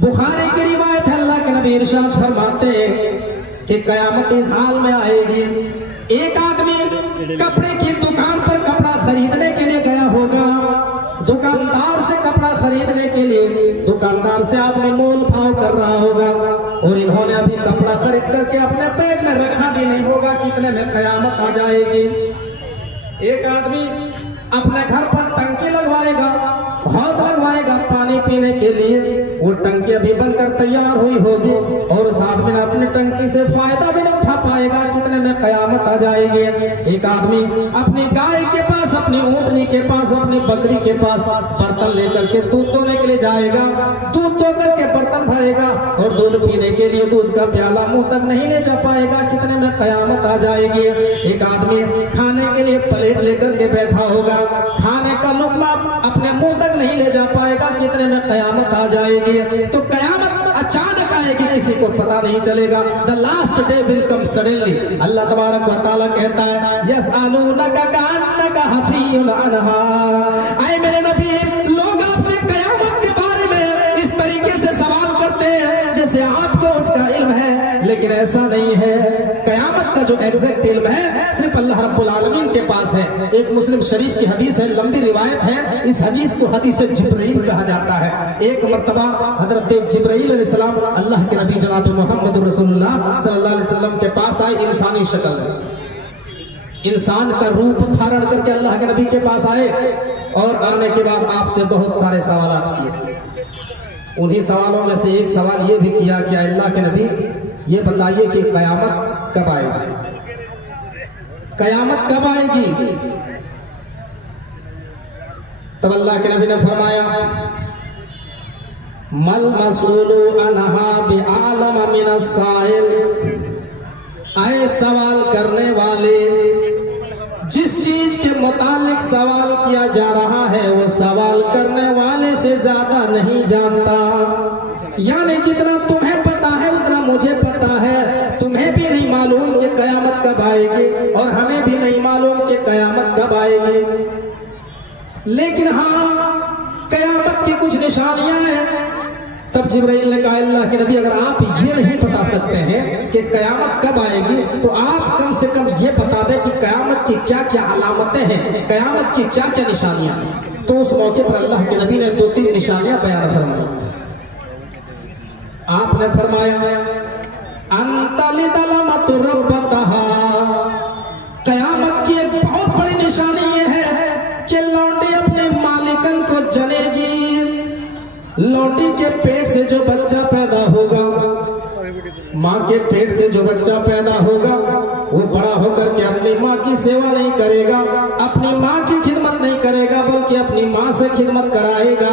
बुखारी की रिवायत है, अल्लाह के नबी इरशाद फरमाते हैं कि कयामत इस हाल में आएगी, एक आदमी कपड़े की दुकान पर कपड़ा खरीदने के लिए गया होगा, दुकानदार से कपड़ा खरीदने के लिए दुकानदार से आदमी मोल भाव कर रहा होगा, और इन्होंने अभी कपड़ा खरीद करके अपने पेट में रखा भी नहीं होगा, कितने में कयामत आ जाएगी। एक आदमी अपने घर पर टंकी लगवाएगा, हौज लगवाएगा पानी पीने के लिए, वो टंकी अभी बनकर तैयार हुई होगी और उस आदमी ने अपनी टंकी से फायदा भी नहीं उठा पाएगा, कितने में कयामत आ जाएगी। एक आदमी अपनी गाय के पास, अपनी ऊँटनी के पास, अपनी बकरी के पास बर्तन लेकर के दूध धोने के लिए जाएगा, दूध धो करके बर्तन भरेगा और दूध पीने के लिए दूध का प्याला मुंह तक नहीं ले जा पाएगा, कितने में कयामत आ जाएगी। एक आदमी खाने के लिए प्लेट लेकर के बैठा होगा, खाने का लुक़मा अपने मुंह तक नहीं ले जा पाएगा, कितने में कयामत आ जाएगी। तो कयामत अचानक आएगी, किसी को पता नहीं चलेगा। The last day will come suddenly. अल्लाह तबारक व तआला कहता है यसअलूनका कअन्नका हफीयुन अन्हा। ऐ मेरे नबी, लोग आपसे कयामत के बारे में इस तरीके से सवाल करते हैं जैसे आपको उसका इल्म है, लेकिन ऐसा नहीं है। कयामत का जो एग्जैक्ट इल्म है सिर्फ अल्लाह रब्बुल आलमीन के पास है। एक मुस्लिम शरीफ की हदीस है, लंबी रिवायत है, इस हदीस को हदीस जिब्राइल कहा जाता है। एक मर्तबा हजरत जिब्राइल अलैहिस्सलाम अल्लाह के नबी जनाब मोहम्मद रसूलुल्लाह सल्लल्लाहु अलैहि वसल्लम के पास आए, इंसानी शक्ल, इंसान का रूप धारण करके अल्लाह के नबी के पास आए, और आने के बाद आपसे बहुत सारे सवाल किए। उन्हीं सवालों में से एक सवाल ये भी किया कि अल्लाह के नबी ये बताइए कि कयामत कब आएगी, कयामत कब आएगी। तब अल्लाह के नबी ने फरमाया मल मसूलु अनहा बिआलम मिनस साइल। आए सवाल करने वाले, जिस चीज के मुतालिक सवाल किया जा रहा है वो सवाल करने वाले से ज्यादा नहीं जानता। यानी जितना तुम्हें पता है उतना मुझे पता है। तुम्हें भी नहीं मालूम कि कयामत कब आएगी और हमें भी नहीं मालूम कि कयामत कब आएगी, लेकिन हाँ कयामत की कुछ निशानियां हैं। तब जिब्राइल ने कहा अल्लाह के नबी, अगर आप ये नहीं बता सकते हैं कि कयामत कब आएगी तो आप कम से कम ये बता दें कि कयामत की क्या क्या अलामतें हैं, कयामत की क्या क्या निशानियां। तो उस मौके पर अल्लाह के नबी ने 2-3 निशानियां बयान फरमाई। आपने फरमाया अंतलिदलमतु रब्बतहा। कयामत की एक बहुत बड़ी निशानी ये है कि लौंडी अपने मालिकन को जनेगी। लौंडी के पेट से जो बच्चा पैदा होगा, माँ के पेट से जो बच्चा पैदा होगा, वो बड़ा होकर के अपनी माँ की सेवा नहीं करेगा, अपनी माँ की खिदमत नहीं करेगा, बल्कि अपनी माँ से खिदमत कराएगा,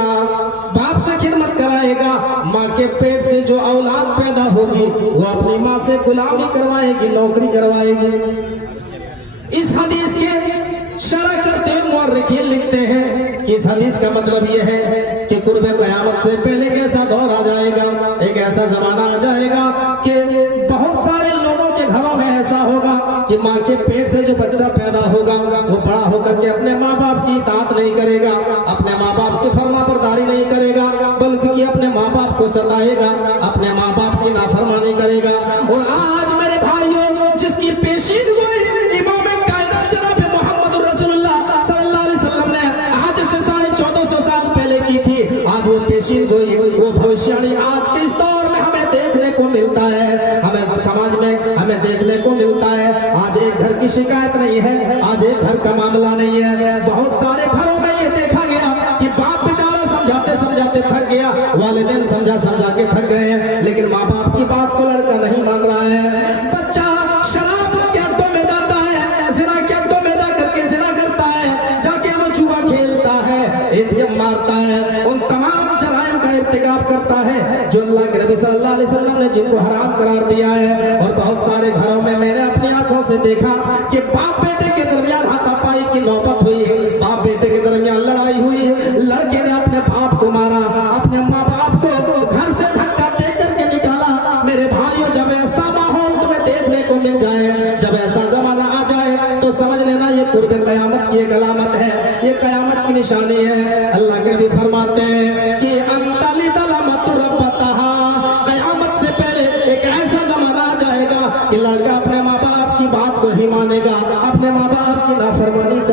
बाप से खिदमत कराएगा। माँ के पेट से जो औलाद पैदा होगी वो अपनी माँ से गुलामी करवाएगी, नौकरी करवाएगी। इस हदीस के शरह करते हुए मुअर्रिखीन लिखते हैं कि इस हदीस का मतलब यह है कि कुर्ब क़यामत से पहले एक ऐसा दौर आ जाएगा, एक ऐसा जमाना आ जाएगा कि बहुत सारे लोगों के घरों में ऐसा होगा कि माँ के पेट से जो बच्चा पैदा होगा वो बड़ा होकर के अपने माँ बाप की इताअत नहीं करेगा, अपने माँ बाप की फर्माबरदारी नहीं करेगा, बल्कि अपने माँ बाप को सताएगा, अपने माँ बाप की नाफरमानी करेगा। और आज मेरे भाइयों, जिसकी पेशीदगी इमाम कायनात जनाब मोहम्मद रसूलुल्लाह सल्लल्लाहु अलैहि वसल्लम ने आज से 1450 साल पहले की थी, आज वो पेशीदगी, वो भविष्यवाणी आज के इस दौर में हमें देखने को मिलता है, हमें समाज में हमें देखने को मिलता है। आज एक घर की शिकायत नहीं है, आज एक घर का मामला नहीं है। बहुत सारे घरों में ये देखा गया कि बाप बेचारा समझाते समझाते थक गया, वालिदैन समझा समझा के थक गए, लेकिन माँ बाप की बात को लड़का नहीं मान रहा है। बच्चा शराब के अड्डों में जाता है, जिना के अड्डों में जाकर के जिना करता है, जाके वो जुआ खेलता है, एटीएम मारता है, उन तमाम जराइम का इर्तिकाब करता है जो अल्लाह के नबी सल्लल्लाहु अलैहि वसल्लम ने जिनको हराम करार दिया है। और बहुत सारे घरों में मैंने अपनी आंखों से देखा कि बाप बेटे के दरमियान हाथापाई की नौबत हुई, बाप बेटे के दरमियान लड़ाई हुई, लड़के ने अपने बाप को मारा, अपने माँ बाप को घर से धक्का दे करके निकाला। मेरे भाइयों, जब ऐसा माहौल तुम्हें देखने को मिल जाए, जब ऐसा जमाना आ जाए, तो समझ लेना ये कुर्ब क़यामत की एक अलामत है, ये क़यामत की निशानी है। अल्लाह के नबी फरमाते हैं कि अंतलिदलमतु रब्बतहा।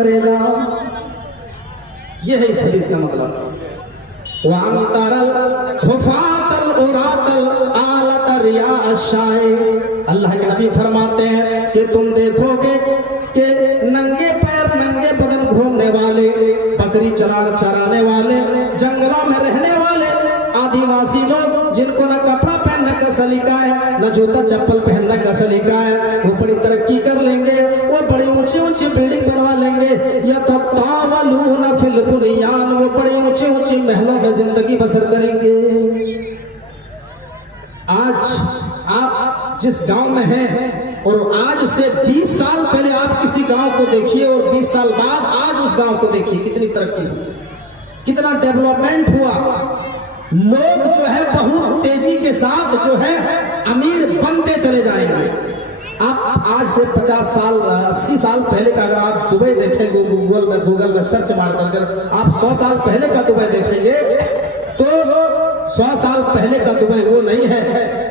करेगा। यह है इस हदीस का मतलब। अल्लाह के नबी फरमाते हैं कि तुम देखोगे कि नंगे पैर नंगे बदन घूमने वाले, बकरी चराने वाले, जंगलों में रहने वाले आदिवासी लोग, जिनको न कपड़ा पहनने का सलीका है, न जूता चप्पल पहनने का सलीका है, वो बड़ी तरक्की कर लेंगे, वो बड़ी ऊंची ऊंची बिल्डिंग बनवा लेंगे। या तो तावलून फिल बुनियान, वो बड़ी ऊंची ऊंची महलों में जिंदगी बसर करेंगे। आज आप जिस गांव में हैं और आज से 20 साल पहले आप किसी गांव को देखिए और 20 साल बाद आज उस गांव को देखिए, कितनी तरक्की हुई, कितना डेवलपमेंट हुआ। लोग जो है बहुत तेजी के साथ जो है अमीर बनते चले जाएंगे। आप आज से 50 साल 80 साल पहले का अगर आप दुबई देखेंगे, गूगल में सर्च मार कर आप 100 साल पहले का दुबई देखेंगे तो 100 साल पहले का दुबई वो नहीं है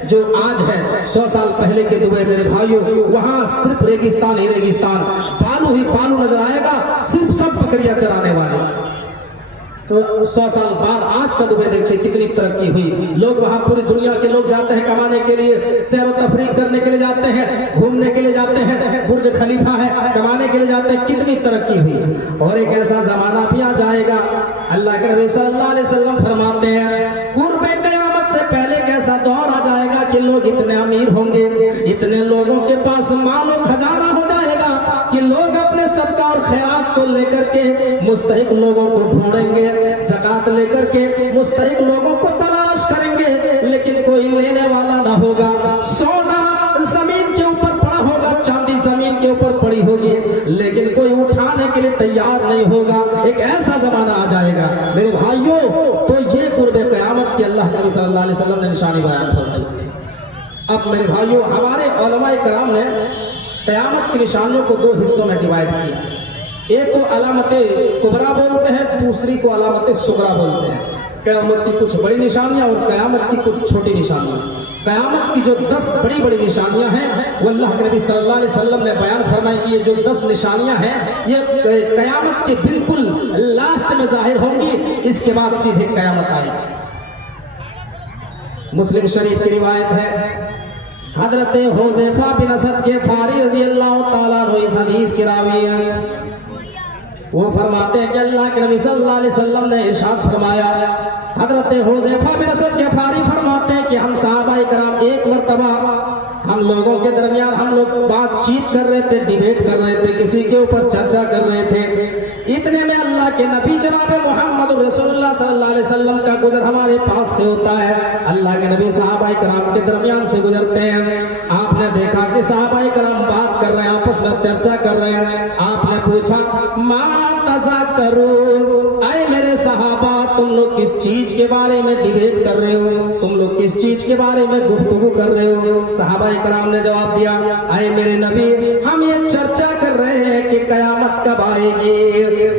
जो आज है। 100 साल पहले के दुबई मेरे भाइयों, वहां सिर्फ रेगिस्तान ही रेगिस्तान, बालू ही बालू नजर आएगा, सिर्फ सब बकरियां चराने वाले। तो 100 साल बाद आज का दुबई देखिए कितनी तरक्की हुई। लोग वहां पूरी दुनिया के लोग जाते हैं कमाने के लिए, सैर व तफरीह करने के लिए जाते हैं, घूमने के लिए जाते हैं, बुर्ज खलीफा है कमाने के लिए जाते हैं, कितनी तरक्की हुई। और एक ऐसा जमाना भी आ जाएगा, अल्लाह के नबी सल्लल्लाहु अलैहि वसल्लम फरमाते हैं, कुर्बे क़यामत से पहले कैसा दौर आ जाएगा कि लोग इतने अमीर होंगे, इतने लोगों के पास माल और खजाना हो जाएगा कि लोग अपने सदका और खैरात को लेकर के मुस्तहिक लोगों को ढूंढेंगे, ज़कात लेकर के मुस्तहिक लोगों को तलाश करेंगे, लेकिन कोई लेने वाला ना होगा। सोना जमीन के ऊपर पड़ा होगा, चांदी जमीन के ऊपर पड़ी होगी, लेकिन कोई उठाने के लिए तैयार नहीं होगा। एक ऐसा जमाना आ जाएगा मेरे भाइयों। तो ये कुर्बे क़यामत की अल्लाह के नबी सल्लल्लाहु अलैहि वसल्लम ने निशानी बयान फरमाई। अब मेरे भाइयों, हमारे उलमाए किराम ने क़यामत की निशानियों को 2 हिस्सों में डिवाइड किया। एक को अलामते कुबरा बोलते हैं, दूसरी को अलामते सुगरा बोलते हैं। क़यामत की कुछ बड़ी निशानियां और क़यामत की कुछ छोटी निशानियां। क़यामत की जो 10 बड़ी बड़ी निशानियां हैं वो अल्लाह के नबी सल्लल्लाहु अलैहि वसल्लम ने बयान फरमाई कि ये जो 10 निशानियां हैं ये क़यामत के बिल्कुल लास्ट में जाहिर होंगी, इसके बाद सीधे क़यामत आएगी। मुस्लिम शरीफ की रिवायत है, हजरत हुज़ैफा बिन असद के फारी रज़ी अल्लाह ताला अन्हु इस हदीस के रावी हैं। वो फरमाते हैं कि अल्लाह के नबी सल्लल्लाहु अलैहि वसल्लम ने इरशाद फरमाया, हजरत हुज़ैफा बिन असद के फारी फरमाते हैं कि हम सहाबाए कराम एक मर्तबा हम लोगों के दरमियान हम लोग बातचीत कर रहे थे, डिबेट कर रहे थे, किसी के ऊपर चर्चा कर रहे थे। इतने में अल्लाह के नबी जनाब मोहम्मद रसूलुल्लाह सल्लल्लाहु अलैहि वसल्लम का गुजर हमारे पास से होता है। अल्लाह के नबी सहाबाए कराम के दरमियान से गुजरते हैं। आपने देखा कि सहाबाए कराम बात कर रहे हैं, आपस में चर्चा कर रहे हैं। आपने पूछा, मा तज़क्करून, आए मेरे सहाबा, तुम लोग किस चीज के बारे में डिबेट कर रहे हो, तुम लोग किस चीज के बारे में गुफ्तगू कर रहे हो? सहाबाए कराम ने जवाब दिया, आए मेरे नबी, हम ये चर्चा कर रहे हैं कि कयामत कब आएगी,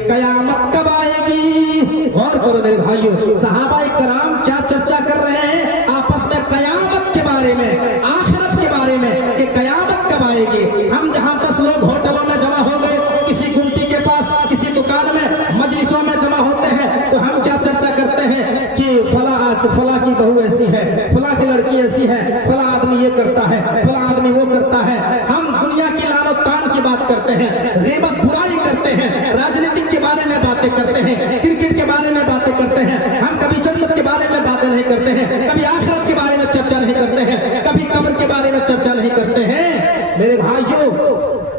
कयामत कब आएगी। गौर करो मेरे भाइयों, सहाबाए कराम क्या चर्चा कर रहे हैं आपस में? कयामत के बारे में, आखिरत के बारे में कि कयामत कब आएगी। हम जहां 10 लोग होटलों में जमा हो गए, किसी गुमटी के पास, किसी दुकान में, मजलिसों में जमा होते हैं, तो हम क्या चर्चा करते हैं कि फला की बहू ऐसी है, फला की लड़की ऐसी है, फला आदमी ये करता है, फला आदमी वो करता है। हम दुनिया की लानो तान की बात करते हैं, गीबत बुराई करते हैं, राजनीतिक के बारे में बातें करते हैं, क्रिकेट के बारे में बातें करते हैं। हम कभी जन्नत के बारे में बातें नहीं करते हैं, कभी आखिरत के बारे में चर्चा नहीं करते हैं, कभी कब्र के बारे में चर्चा नहीं करते हैं। मेरे भाइयों,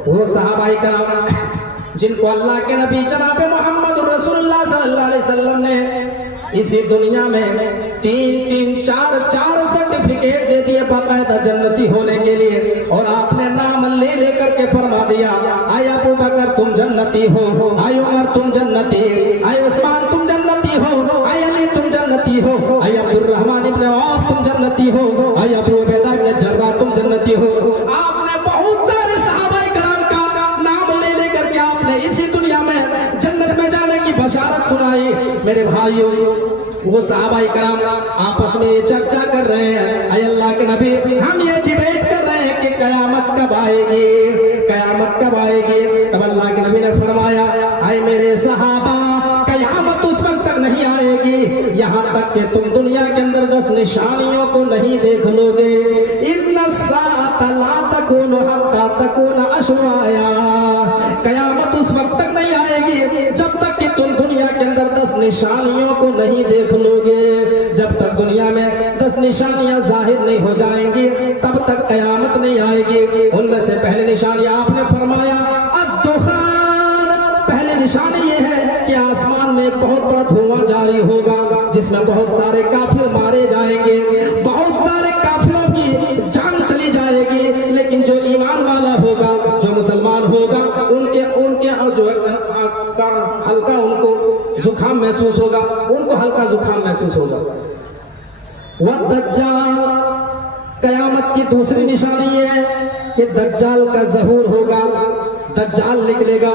वो सहाबाए कराम जिनको अल्लाह के नबी जनाब मोहम्मद रसूलुल्लाह सल्लल्लाहु अलैहि वसल्लम ने इसी दुनिया में 3-3, 4-4 सर्टिफिकेट दे दिए बाकायदा जन्नती होने के लिए, और आपने नाम ले लेकर के फरमा दिया, आए अबू बकर तुम जन्नती हो, आए उमर तुम जन्नती, आए उस्मान तुम जन्नती हो, आए अली तुम जन्नती हो, आए अब्दुर्रहमान इब्न औफ तुम जन्नती हो, आए अबू उबैदा इब्न जर्राह तुम जन्नती हो। आपने बहुत सारे सहाबाए कराम का नाम ले लेकर के आपने इसी दुनिया में जन्नत में जाने की बशारत सुनाई। मेरे भाइयों, वो सहाबाए कराम आपस में ये चर्चा कर रहे हैं, अय अल्लाह के नबी, हम ये डिबेट कर रहे हैं कि कयामत कब आएगी, कयामत कब आएगी। तब अल्लाह के नबी ने फरमाया, अंदर 10 निशानियों को नहीं देख लोगे, इन्ना साअत ला तकूनु हत्ता तकूना अशवाया, कयामत उस वक्त तक नहीं आएगी जब तक कि तुम दुनिया के अंदर 10 निशानियों को नहीं देख लोगे। जब तक दुनिया में 10 निशानियां जाहिर नहीं हो जाएंगी तब तक कयामत नहीं आएगी। उनमें से पहली निशानी आपने फरमाया अद्दुखान, पहली निशानी ये है कि आसमान में एक बहुत बड़ा धुआं जारी होगा जिसमें बहुत सारे काफिर मारे जाएंगे, बहुत सारे काफिरों की जान चली जाएगी। लेकिन जो ईमान वाला होगा, जो मुसलमान होगा, उनके जो हल्का उनको जुकाम महसूस होगा, उनको हल्का जुकाम महसूस होगा। वह दज्जाल, कयामत की दूसरी निशानी ये है कि दज्जाल का ज़हूर होगा, दज्जाल निकलेगा।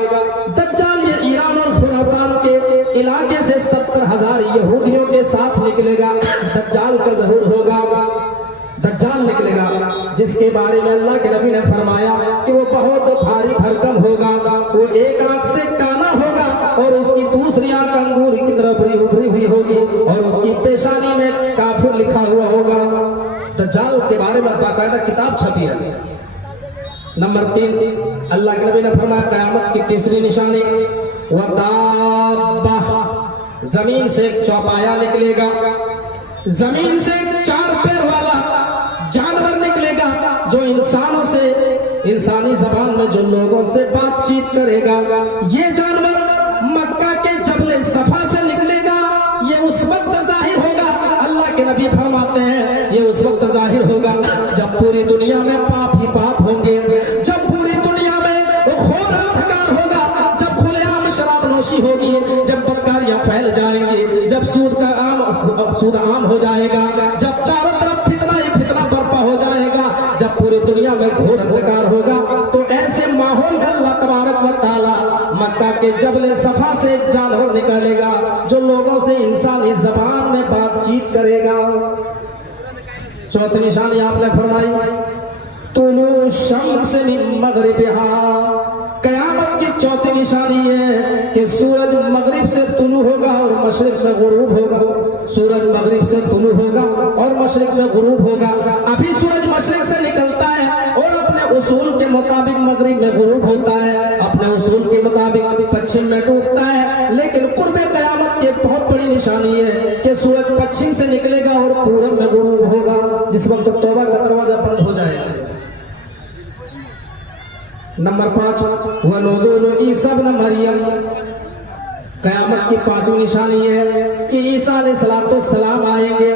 दज्जाल ये ईरान और खुरासान के इलाके से 70,000 यहूदियों के साथ निकलेगा। दज्जाल का ज़हूर होगा, दज्जाल निकलेगा जिसके बारे में अल्लाह के नबी ने फरमाया कि वो बहुत भारी भरकम होगा। वो एक आंख से काना होगा और उसकी दूसरी आंख अंगूर की तरफ उभरी हुई होगी और उसकी पेशानी में काफिर लिखा हुआ होगा। दज्जाल के बारे में बाकायदा किताब छपी है। नंबर 3, अल्लाह के नबी ने फरमाया कयामत की तीसरी निशानी वदाब्बा, जमीन से एक चौपाया निकलेगा, जमीन से 4 पैर वाला जानवर निकलेगा जो इंसानों से, इंसानी जबान में जो लोगों से बातचीत करेगा। ये जानवर मक्का के जबले सफा से निकलेगा। ये उस वक्त जाहिर होगा, अल्लाह के नबी फरमाते हैं ये उस वक्त जाहिर होगा जब पूरी दुनिया में पाप ही पाप होंगे, जब पूरी दुनिया में घोर अंधकार होगा, जब खुलेआम शराब नोशी होगी, जब बदकारियां फैल जाएंगी, जब सूद आम हो जाएगा, जब चारों तरफ फितना ही फितना बर्पा हो जाएगा, जब पूरी दुनिया में घोर अंधकार होगा, तो ऐसे माहौल में अल्लाह तबारक व तआला मक्का के जबले सफा से एक जानवर निकलेगा जो लोगों से इंसानी जबान में बातचीत करेगा। चौथी निशानी आपने फरमाई तुलू शम्स मिन मगरिबिहा, कयामत की चौथी निशानी है कि सूरज मगरिब से तुलू होगा और मशरिक में गुरूब होगा। सूरज मगरिब से तुलू होगा और मशरिक में गुरूब होगा। अभी सूरज मशरिक से निकलता है और अपने उसूल के मुताबिक मगरिब में गुरूब होता है, अपने उसूल के मुताबिक पश्चिम में डूबता है। लेकिन कुर्बे कयामत की एक बहुत बड़ी निशानी है कि सूरज पश्चिम से निकलेगा और पूरब में गुरूब होगा, जिस वक्त तौबा का दरवाजा बंद हो जाएगा। नंबर 5 वनुदुल ईसा इब्न मरियम, कयामत की 5वीं निशानी है कि ईसा अलैहिस्सलाम आएंगे।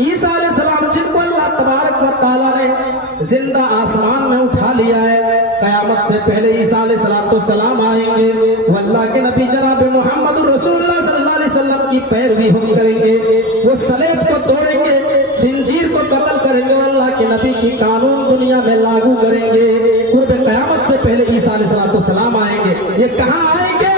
ईसा अलैहिस्सलाम जिनको अल्लाह तबारक व तआला ने जिंदा आसमान में उठा लिया है, कयामत से पहले ईसा अलैहिस्सलाम आएंगे। वो अल्लाह के नबी जनाब मोहम्मद रसूलुल्लाह सल्लल्लाहु अलैहि वसल्लम की पैरवी हम करेंगे, वो सलेब को तोड़ेंगे, खिंजीर को कत्ल करेंगे और अल्लाह के नबी की कानून दुनिया में लागू करेंगे। कुर्बे कयामत से पहले ईसा अलैहिस्सलाम आएंगे। ये कहाँ आएंगे?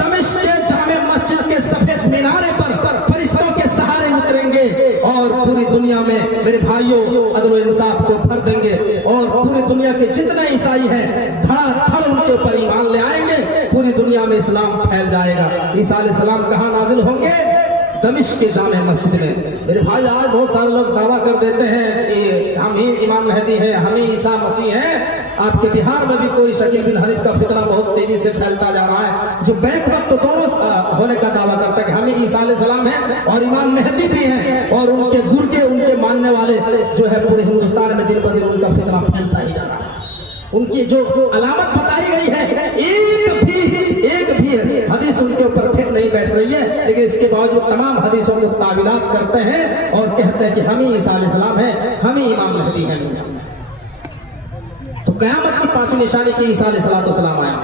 दमिश्क के जामे मस्जिद के सफेद मीनारे पर फरिश्तों के सहारे उतरेंगे और पूरी दुनिया में मेरे भाइयों अदल इंसाफ को भर देंगे और पूरी दुनिया के जितने ईसाई हैं धड़ाधड़ उनके ऊपर ईमान ले आएंगे, पूरी दुनिया में इस्लाम फैल जाएगा। ईसा अलैहिस्सलाम कहाँ नाजिल होंगे? दमिश्क के जामे मस्जिद में। मेरे भाई आज बहुत सारे लोग दावा कर देते हैं कि हम ही इमाम मेहदी हैं, हम ही ईसा मसीह हैं। आपके बिहार में भी कोई शकील बिन हनीफ का फितना बहुत तेजी से फैलता जा रहा है, जो बैक वक्त तो दोनों होने का दावा करता है कि हम ही ईसा अलैहिस्सलाम हैं और इमाम मेहदी भी हैं, और उनके गुर्गे उनके मानने वाले जो है पूरे हिंदुस्तान में दिन ब दिन उनका फितना फैलता ही जा रहा है। उनकी जो अलामत बताई गई है एक भी हदीस उनके ऊपर फिट नहीं बैठ रही है, लेकिन इसके बावजूद तमाम हदीसों को तावीलात करते हैं और कहते हैं कि हम ही ईसा अलैहिस्सलाम हैं, हम ही इमाम मेहदी हैं। तो कयामत की 5वीं निशानी की ईसा अलैहिस्सलाम आए।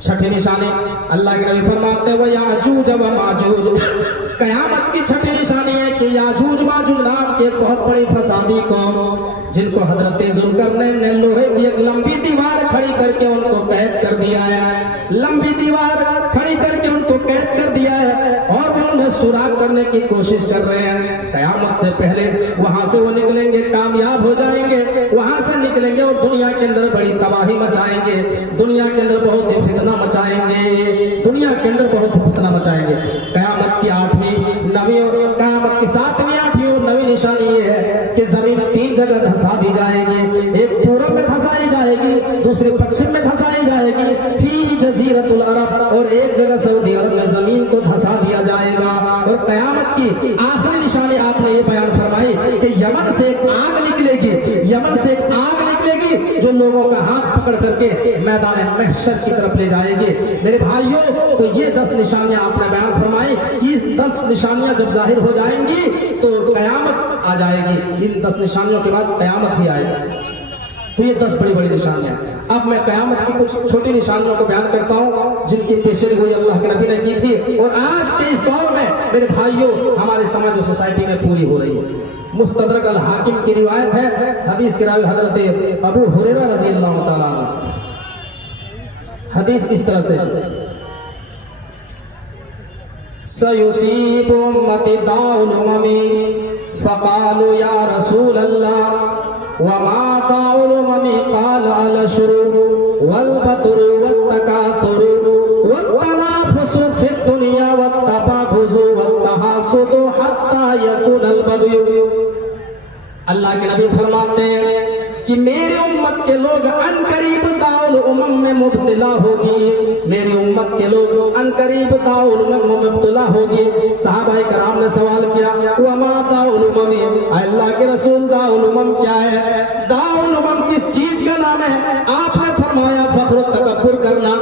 6ठी निशानी अल्लाह के नबी फरमाते हैं याजूज व माजूज, कयामत की 6ठी निशानी है कि याजूज माजूज नाम के बहुत बड़ी फसादी कौम, जिनको हजरत जुल्करनैन ने लोहे की एक लंबी दीवार खड़ी करके उनको कैद कर दिया है, लंबी दीवार खड़ी करके उनको कैद कर दिया है और वो उन्हें सुराग करने की कोशिश कर रहे हैं। कयामत से पहले वहां से वो निकलेंगे, कामयाब हो जाएंगे, वहां से निकलेंगे और दुनिया के अंदर बड़ी तबाही मचाएंगे, दुनिया के अंदर बहुत ही फितना मचाएंगे, दुनिया के अंदर बहुत ही फितना मचाएंगे। कयामत की 8वीं 9वीं और कयामत की 7वीं 8वीं और निशानी ये है कि जमीन 3 जगह धंसा दी जाएगी। एक पूरब में धंसाई जाएगी, दूसरी पश्चिम में धंसाई जाएगी, फी जजीरतुल अरब, और एक जगह सऊदी अरब में जमीन को धंसा दिया जाएगा। और कयामत की आखिरी निशानी आपने ये बयान फरमाई कि यमन से एक आग निकलेगी, यमन से एक आग निकलेगी जो लोगों का हाथ पकड़ करके मैदान महशर की तरफ ले जाएगी। मेरे भाइयों, तो ये 10 निशानियां आपने बयान फरमाई। इस 10 निशानियां जब जाहिर हो जाएंगी तो कयामत आ जाएगी। इन 10 निशानियों के बाद कयामत ही आएगी। तो ये 10 बड़ी बड़ी निशानियां। अब मैं कयामत की कुछ छोटी निशानियों को बयान करता हूँ जिनकी पेशेन गोई अल्लाह के नबी ने की थी और आज के इस दौर में मेरे भाइयों हमारे समाज और सोसाइटी में पूरी हो रही है। मुस्तदरक अल हाकिम की रिवायत है, हदीस के रावी हजरत अबू हुरैरा रज़ी अल्लाह तआला अन्हु। हदीस इस तरह से, सयुसीबु उम्मती दाउल उम्मी फ़क़ालू या रसूल अल्लाह वमा दाउल उम्मी क़ाल अल शुरू वल बतरू वत्तकातुरू वत्तनाफुसु फ़िद दुनिया वत्तबागुज़ु वत्तहासुदु हत्ता यकुनल बग़यु। अल्लाह के नबी फरमाते हैं कि मेरी उम्मत के लोग अनकरीब दाउल उम्म में मुब्तला होगी, मेरी उम्मत के लोग अनकरीब दाउल उम्म में मुब्तला होगी। सहाबाए कराम ने सवाल किया, वमा दाउल उम्मी, अल्लाह के रसूल दाउल उम्म क्या है? दाउल उम्म किस चीज का नाम है? आपने फरमाया फख्र तकब्बुर करना,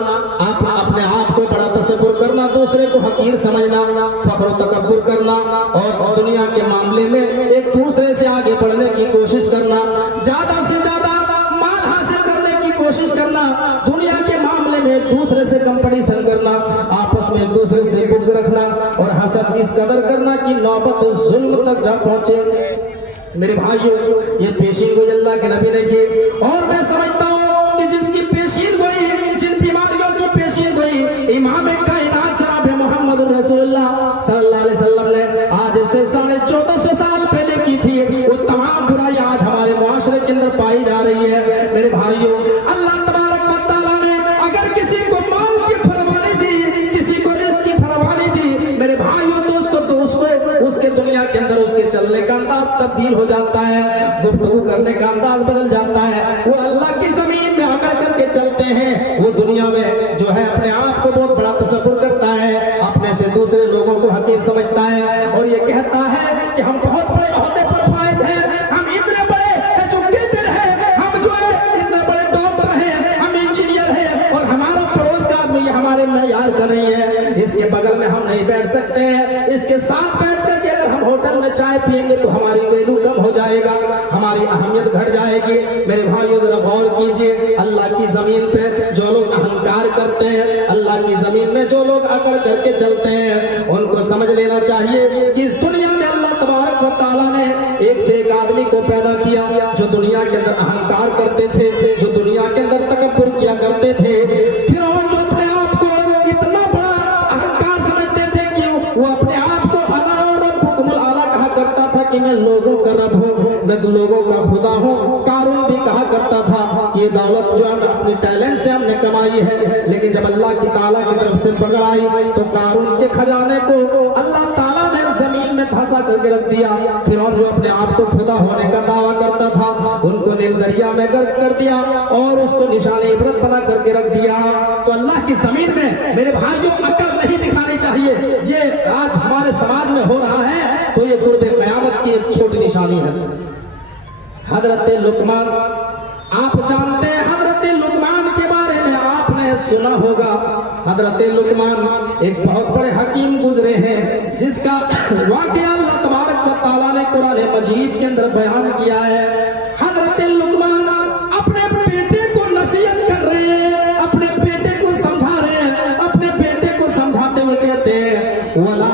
आप अपने आप को बड़ा तसव्वुर करना, दूसरे को हकीर समझना, फख्र तकब्बुर करना और दुनिया के मामले में एक दूसरे से आगे बढ़ने की कोशिश करना, ज्यादा से ज्यादा माल हासिल करने की कोशिश करना, दुनिया के मामले में एक दूसरे से कंपटीशन करना, आपस में एक दूसरे से बुग़्ज़ रखना और हसद इस कदर करना कि नौबत जुल्म तक जा पहुंचे। मेरे भाइयों, ये पेशीन गोई अल्लाह के नबी ने की और मैं समझता हूँ कि जिसकी पेशीन गोई, जिन बीमारियों की पेशीन गोई इमाम कायनात जनाब मोहम्मद रसूलुल्लाह सल्लल्लाहु अलैहि वसल्लम ने आज से 1450 साल पहले की थी, वो तमाम बुराइयां आज हमारे मुआशरे के अंदर पाई जा रही है। मेरे भाइयों, अल्लाह तबारक व तआला ने अगर किसी को माल की फरमानी दी, किसी को रिज़्क़ की फरमानी दी, मेरे भाइयों, तो उसके दुनिया के अंदर उसके चलने का अंदाज तब्दील हो जाता है, गुफ्तगू करने का अंदाज बदल जाता है। वो अल्लाह की जमीन में अकड़ करके चलते हैं, वो दुनिया में जो है अपने आप को बहुत बड़ा तसव्वुर करता है, अपने से दूसरे लोगों को हकीर समझता है और ये कहता है कि हम बहुत बड़े ओहदे पर फाइज हैं, हम इतने बड़े एजुकेटेड हैं, हम जो है इतने बड़े डॉक्टर हैं, हम इंजीनियर हैं और हमारा पड़ोस का आदमी हमारे मेयार का नहीं है, इसके बगल में हम नहीं बैठ सकते हैं, इसके साथ बैठ करके अगर हम होटल में चाय पिएंगे तो हमारी वैल्यू कम हो जाएगा, हमारी अहमियत घट जाएगी। मेरे भाइयों, जरा गौर कीजिए, अल्लाह की जमीन पे जो लोग अहंकार करते हैं, अल्लाह की जमीन में जो लोग अकड़ करके चलते हैं, उनको समझ लेना चाहिए कि इस दुनिया में अल्लाह तबारक व तआला ने एक से एक आदमी को पैदा किया जो दुनिया के अंदर अहंकार करते थे, जो दुनिया के अंदर तकब्बुर किया करते थे। फिर जो अपने आप को इतना बड़ा अहंकार समझते थे कि वो अपने आप को अना और रब्बुकुमुल आला कहा करता था कि मैं लोगों का रब हूँ, मैं तो लोगों का खुदा हूँ। कारून भी कहा करता था कि ये दौलत जो है अपने टैलेंट से हमने कमाई है, लेकिन जब अल्लाह की ताला की तरफ से पकड़ आई तो कारून के खजाने को अल्लाह ताला ने जमीन में धंसा करके रख दिया। फिरौन जो अपने आप को खुदा होने का दावा करता था, उनको नील दरिया में गर्क कर दिया और उसको निशाने इबरत बना करके रख दिया। तो अल्लाह की जमीन में मेरे भाइयों अकड़ नहीं दिखानी चाहिए। ये आज हमारे समाज में हो रहा है तो ये कुर्बे क़यामत की एक छोटी निशानी है। हजरत लुकमान, आप जानते हैं हजरत लुकमान के बारे में आपने सुना होगा। हजरत लुकमान एक बहुत बड़े हकीम गुजरे हैं जिसका वाक़या अल्लाह तबारक व तआला ने कुरान मजीद के अंदर बयान किया है। हजरत लुकमान अपने बेटे को नसीहत कर रहे हैं, अपने बेटे को समझा रहे हैं, अपने बेटे को समझाते हुए कहते हैं, वला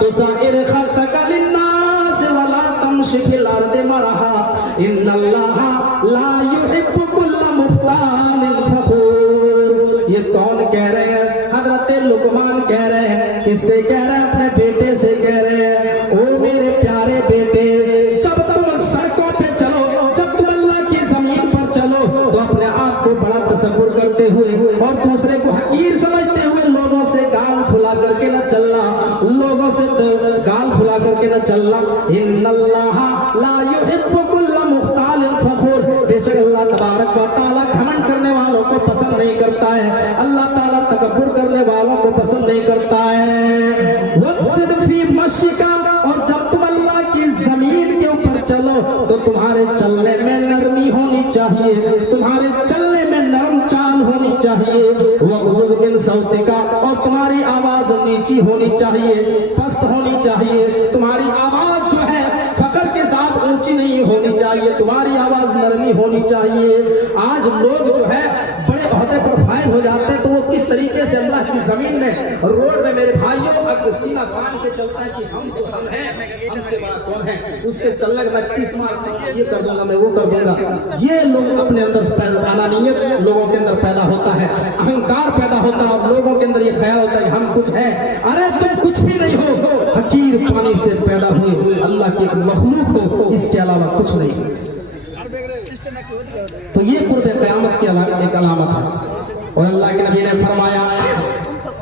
तुसाइर खल्क़का लिन्नास वला तमशी फिल अर्दि मरहा इन्नल्लाहा ला युहिब्बु कुल्ला मुख्तालिन फखूर। ये कौन कह रहे हैं? हजरत लुकमान कह रहे हैं। किससे कह रहे हैं? अपने बेटे से कह रहे हैं, ओ मेरे प्यारे बेटे, जब तुम सड़कों पे चलो, जब तुम अल्लाह की जमीन पर चलो तो अपने आप को बड़ा तसव्वुर करते हुए और दूसरे को हकीर समझते हुए लोगों से गाल फुला करके न चलना, लोगों से गाल फुला करके न चलना। इन्नल्लाह ला युहिब्बु कुल्ला मुख्तालिन फखूर, बेशक अल्लाह तबारक व तआला घमंड करने वालों को पसंद नहीं करता है। अल्लाह ताला तकब्बुर करने वालों को पसंद नहीं करता है। वक़्सिद फी मशीका, और जब तुम अल्लाह की जमीन के ऊपर चलो तो तुम्हारे चलने में नरमी होनी चाहिए, तुम्हारे चलने में नरम चाल होनी चाहिए। वग़ज़ुज़ मिन सौतिका, और तुम्हारी आवाज नीची होनी चाहिए, पस्त होनी चाहिए। तुम्हारी आवाज जो है फकर के साथ ऊंची नहीं होनी चाहिए, तुम्हारी आवाज नरमी होनी चाहिए। आज लोग जो है बड़े ओहदे पर फाइज हो जाते हैं तो वो किस तरीके से अल्लाह की जमीन में रोड में मेरे भाइयों अब सीना तान के चलता है कि हम तो हम हैं, हमसे बड़ा कौन है, उसके चलने का मैं 30 मार ये कर दूंगा, मैं वो कर दूंगा। ये लोग अपने अंदर अनानियत लोगों के अंदर पैदा होता है, अहंकार पैदा होता है और लोगों के अंदर ये ख्याल होता है कि हम कुछ हैं। अरे तुम कुछ भी नहीं हो, हकीर पानी से पैदा हुए अल्लाह की एक मखलूक हो, इसके अलावा कुछ नहीं। तो ये कुर्बे क़यामत की एक अलामत है। और अल्लाह के नबी ने फरमाया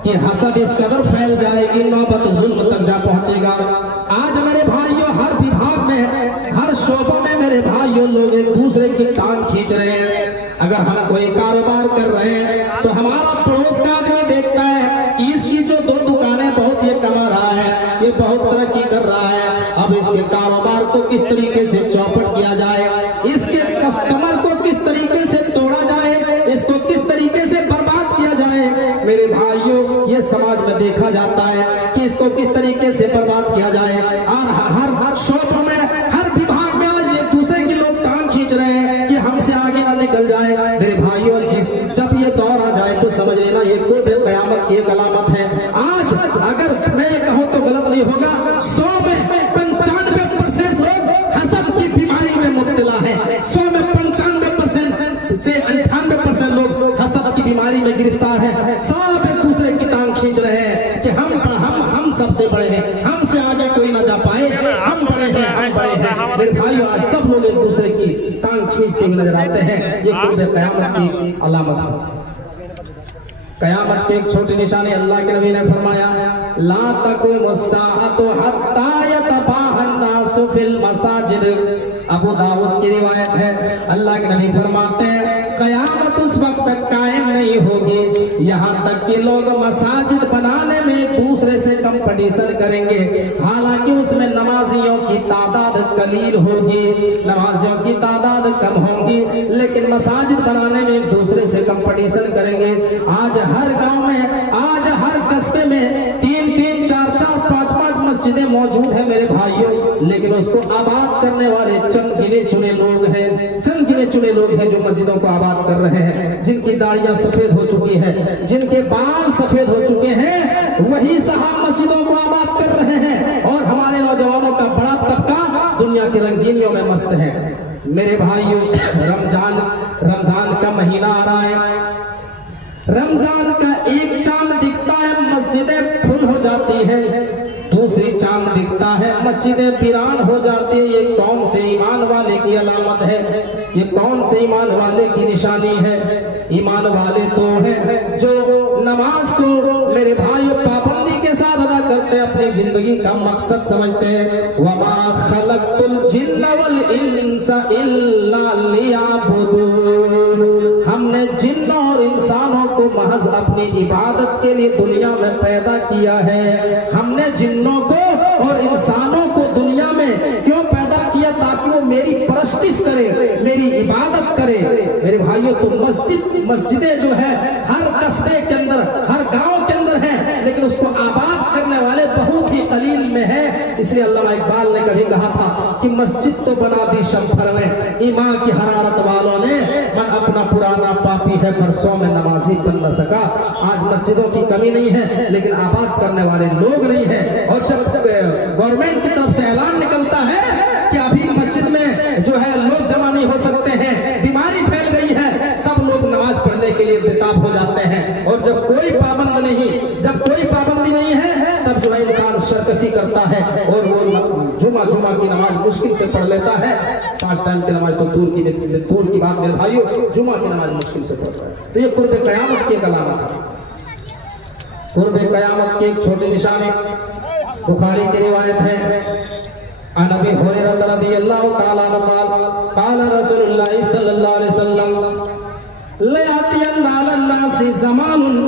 कि हसद इस कदर फैल जाएगी, नौबत जुल्म तक जा पहुंचेगा। आज मेरे भाइयों हर विभाग में, हर शोबे में मेरे भाइयों लोग एक दूसरे की टांग खींच रहे हैं। अगर हम कोई कारोबार कर रहे हैं तो हमारा पड़ोस का आदमी देखता है कि इसकी जो 2 दुकानें बहुत ये कमा रहा है, ये बहुत तरक्की कर रहा है, अब इसके कारोबार को किस तरीके से चौपट किया जाए, इसके कस्टमर को किस तरीके से तोड़ा जाए, इसको किस तरीके से बर्बाद किया जाए। मेरे भाइयों ये समाज में देखा जाता है कि इसको किस तरीके से बर्बाद किया जाए। और हर शोबे में, हर विभाग में आज एक दूसरे की लोग टांग खींच रहे हैं कि हमसे आगे ना निकल जाए। मेरे भाइयों जब ये दौर आ जाए तो समझ लेना ये कुर्बे क़यामत की एक अलामत है। आज अगर मैं कहूँ तो गलत नहीं होगा, 100 में 95% लोग हसद की बीमारी में मुब्तला है। 100 में 95% से 98% लोग हसद की बीमारी में गिरफ्तार है। सब एक दूसरे की टांग खींच रहे हैं कि हम सबसे बड़े हैं, हमसे आगे कोई ना जा पाए, हम बड़े हैं, हम बड़े हैं। मेरे भाइयों आज सब लोग एक दूसरे की टांग खींचते हुए नजर आते हैं। ये कुर्बे क़यामत की अलामत है। क़यामत की एक छोटी निशानी अल्लाह के नबी ने फरमाया, ला तक़ूमु स्साअतु हत्ता यतबाहन नासु फिल मसाजिद। अबू दाऊद की रिवायत है, अल्लाह के नबी फरमाते हैं क़यामत उस वक्त तक कायम नहीं होगी यहाँ तक कि लोग मसाजिद बनाने में एक दूसरे से कंपटीशन करेंगे। हालांकि उसमें नमाजियों की तादाद कलील होगी, नमाजियों की तादाद कम होगी, लेकिन मसाजिद बनाने में एक दूसरे से कंपटीशन करेंगे। आज हर गांव में, आज हर कस्बे में 3-3, 4-4, 5-5 मस्जिदें मौजूद हैं मेरे भाइयों, लेकिन उसको आबाद करने वाले चंद गिने चुने लोग हैं, चंद गिने चुने लोग हैं जो मस्जिदों को आबाद कर रहे हैं, जिनकी दाढ़ियां सफेद हो चुकी है, जिनके बाल सफेद हो चुके हैं, वही साहब मस्जिदों को आबाद कर रहे हैं। और हमारे नौजवानों का बड़ा तबका दुनिया की रंगीनियों में मस्त है। मेरे भाइयों रमजान का महीना आ रहा है, रमजान का एक चांद दिखता है मस्जिदें फुल हो जाती है, दूसरी चांद दिखता है मस्जिदें वीरान हो जाती है। ये कौन से ईमान वाले की अलामत है, ये कौन से ईमान वाले की निशानी है। ईमान वाले तो हैं जो नमाज को मेरे भाइयों पाबंदी के साथ अदा करते हैं, अपनी जिंदगी का मकसद समझते हैं। वमा खलक़तुल जिन्ना वल इंसा इल्ला लियअबुदून। हमने जिन्नों और इंसानों को महज अपनी इबादत के लिए दुनिया में पैदा किया है। हमने जिन्नों को और इंसानों को दुनिया में क्यों पैदा किया? ताकि वो मेरी परस्तिश करे, मेरी इबादत करे। मेरे भाइयों तो मस्जिदें जो है हर कस्बे के अंदर, हर गांव के अंदर है, लेकिन उसको आबाद करने वाले बहुत ही कलील में है। इसलिए अल्लामा इकबाल ने कभी कहा था कि मस्जिद तो बना दी शमफर में, ईमान की हरारत वालों ने, मन अपना पुराना पापी है बरसों में नमाजी बन न सका। आज मस्जिदों की कमी नहीं है, लेकिन आबाद करने वाले लोग नहीं है। और जब गवर्नमेंट की तरफ से ऐलान निकलता है कि अभी मस्जिद में जो है लोग जमा नहीं हो सकते हैं, बीमारी फैल गई है, तब लोग नमाज पढ़ने के लिए बेताब हो जाते हैं। और जब कोई पाबंदी नहीं है, तब जो है इंसान सरकशी करता है और वो जुमा की नमाज मुश्किल से पढ़ लेता है। 5 टाइम की नमाज तो दूर की बात मेरे भाइयों, जुमा की नमाज मुश्किल से पढ़ता है। तो ये कुर्बे क़यामत की एक अलामत है। कुर्बे क़यामत की एक छोटी निशानी बुखारी की रिवायत है, अन अबी हुरैरा रज़ियल्लाहु ताला अन्हु क़ाल रसूलुल्लाह सल्लल्लाहु अलैहि वसल्लम ला यातियन्ना अलन-नासि ज़मानुन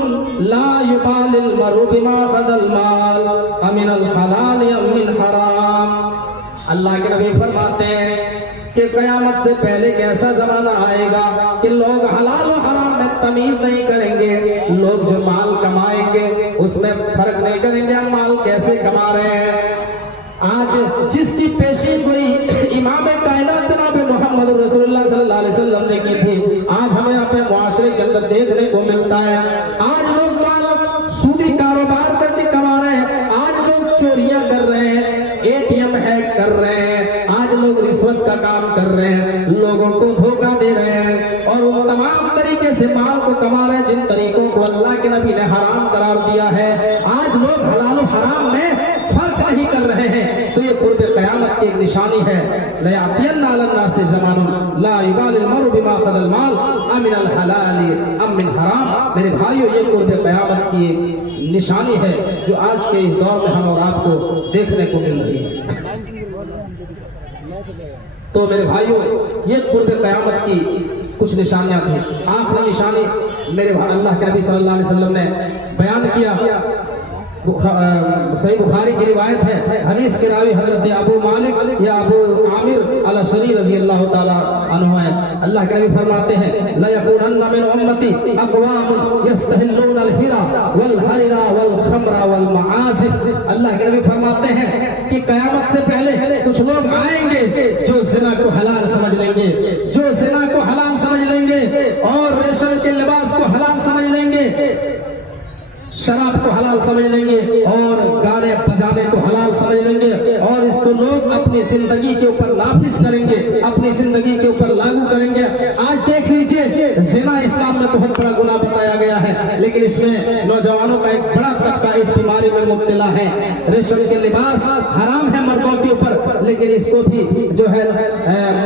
ला युबालिल मर'ु बिमा ख़दल माल अमिनल हलाल या मिन हराम। अल्लाह के नबी फरमाते हैं कि क़यामत से पहले एक ऐसा जमाना आएगा कि लोग हलाल और हराम में तमीज नहीं करेंगे। लोग जो माल कमाएंगे उसमें फर्क नहीं करेंगे हम माल कैसे कमा रहे हैं। आज जिसकी पेशी हुई इमाम कायनात जनाब मोहम्मद रसूलुल्लाह सल्लल्लाहु अलैहि वसल्लम ने की थी, आज हमें अपने मुआशरे के अंदर देखने को मिलता है। आज लोग माल सूदी कारोबार करके कमा रहे हैं, आज लोग चोरियां कर रहे हैं, एटीएम हैक कर रहे हैं, आज लोग रिश्वत का काम कर रहे हैं, लोगों को धोखा दे रहे हैं और उन तमाम तरीके से माल को कमा रहे हैं जिन तरीकों को अल्लाह के नबी ने हराम करार दिया है। आज लोग हलाल और हराम में फर्क नहीं कर रहे हैं, तो ये कुर्ब क़यामत की एक निशानी है। ला यातियन्ना अलन-नासि ज़मानुन ला युबालिल मर'ु बिमा ख़दल माल अमिनल हलाल अम मिन हराम। मेरे भाइयों, ये कुर्ब क़यामत की एक निशानी है जो आज के इस दौर में हम और आपको देखने को मिल रही है। तो मेरे भाइयों, ये कुर्ब क़यामत की कुछ निशानियां थी। आखिरी निशानी मेरे अल्लाह के नबी सल्लल्लाहु अलैहि वसल्लम ने बयान किया। सही बुखारी की रिवायत है, हदीस के रावी हजरत अबू मालिक या अबू आमिर अल-अशरी रज़ियल्लाहु ताला अन्हु हैं। अल्लाह के नबी फरमाते हैं ला यकूनन्ना मिन उम्मती अक़वामुन यस्तहिल्लून अल-हिरा वल हरिरा वल खमरा वल मआसिफ। अल्लाह के नबी फरमाते हैं कि कयामत से पहले कुछ लोग आएंगे जो ज़िना को हलाल समझ लेंगे, जो ज़िना को हलाल समझ लेंगे और रेशम के लिबास को हलाल समझ लेंगे, शराब को हलाल समझ लेंगे और गाने बजाने को हलाल समझ लेंगे और इसको लोग अपनी जिंदगी के ऊपर नाफिज करेंगे, अपनी जिंदगी के ऊपर लागू करेंगे। आज देख लीजिए, जिना इस्लाम में बहुत बड़ा गुनाह बताया गया है, लेकिन इसमें नौजवानों का एक बड़ा तबका इस बीमारी में मुब्तला है। रेशम के लिबास हराम है मर्दों के ऊपर, लेकिन इसको भी जो है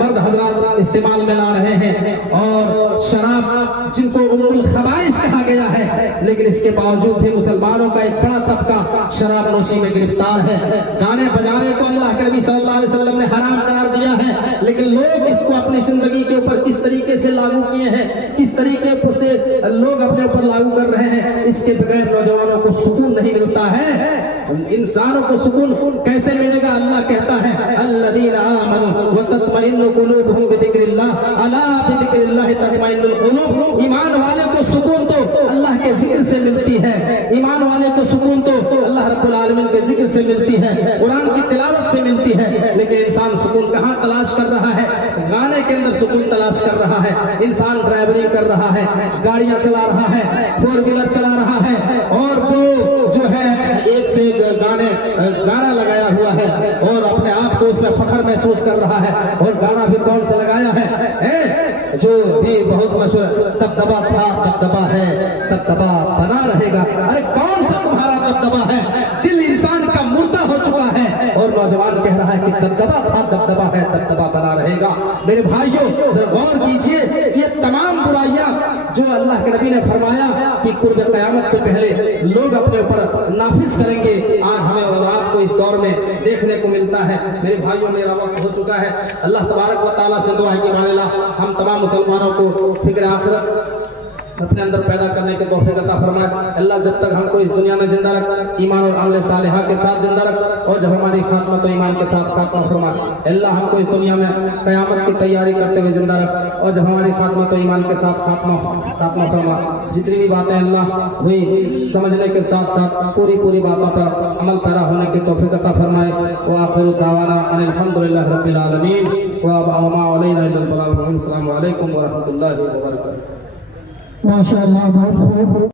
मर्द हजरात इस्तेमाल में ला रहे हैं। और शराब जिनको उम्मुल खबाइस कहा गया है, लेकिन इसके बावजूद भी मुसलमानों का एक बड़ा तबका शराब नोशी में गिरफ्तार है। गाने बजाने को अल्लाह के नबी सल्लल्लाहु अलैहि वसल्लम ने हराम करार दिया है, लेकिन लोग इसको अपनी जिंदगी के ऊपर किस तरीके से लागू किए हैं, किस तरीके से लोग अपने ऊपर लागू कर रहे हैं, इसके बगैर नौजवानों को सुकून नहीं मिलता है। इंसानों को सुकून कैसे मिलेगा? अल्लाह कहता है अल्लज़ीना आमनू व तत्मइन्नु कुलूबुहुम बिज़िक्रिल्लाह अला बिज़िक्रिल्लाह तत्मइन्नुल कुलूब। ईमान वाले को सुकून तो अल्लाह के जिक्र से मिलती है, ईमान वाले को सुकून तो अल्लाह रब्बुल आलमीन के जिक्र से मिलती है, कुरान की तिलावत से मिलती है। लेकिन इंसान सुकून कहाँ तलाश कर रहा है? गाने के अंदर सुकून तलाश कर रहा है। इंसान ड्राइवरिंग कर रहा है, गाड़ियां चला रहा है, 4 व्हीलर चला रहा है और वो जो है एक से एक गाना लगाया हुआ है और अपने आप को उसमें फख्र महसूस कर रहा है। और गाना भी कौन सा लगाया है? जो भी बहुत मशहूर, दबदबा था दबदबा है दबदबा बना रहेगा। अरे कौन सा तुम्हारा दबदबा है? दिल इंसान का मुर्दा हो चुका है और नौजवान कह रहा है कि दबदबा था दबदबा है दबदबा बना रहेगा। मेरे भाइयों, जरा गौर कीजिए, ये तमाम बुराइयां जो अल्लाह के नबी ने फरमाया कि कुर्ब क़यामत से पहले लोग अपने ऊपर नाफिज करेंगे, आज हमें और आपको इस दौर में देखने को मिलता है। मेरे भाइयों, मेरा वक्त हो चुका है। अल्लाह तबारक व तआला से दुआ है कि मानेला हम तमाम मुसलमानों को फिक्र आखिरत अपने अंदर पैदा करने के तौफीक अता फरमाए। अल्लाह जब तक हमको इस दुनिया में जिंदा रख, ईमान और अमल सालिहा के साथ जिंदा रख और जब हमारी खात्मा तो ईमान के साथ खात्मा फरमाए। अल्लाह हमको इस दुनिया में क़यामत की तैयारी करते हुए जिंदा रख और जब हमारी खात्मा तो ईमान के साथ खात्मा फरमा। जितनी भी बातें अल्लाह हुई समझने के साथ साथ पूरी बातों पर अमल पैरा होने की तौफीक अता फरमाए। व आखिरु दावाना अनिल हम्दुलिल्लाहि रब्बिल आलमीन व मा अलैना इल्लल बलाग। अस्सलामु अलैकुम व रहमतुल्लाहि व बरकातहू। माशाअल्लाह, बहुत खूब।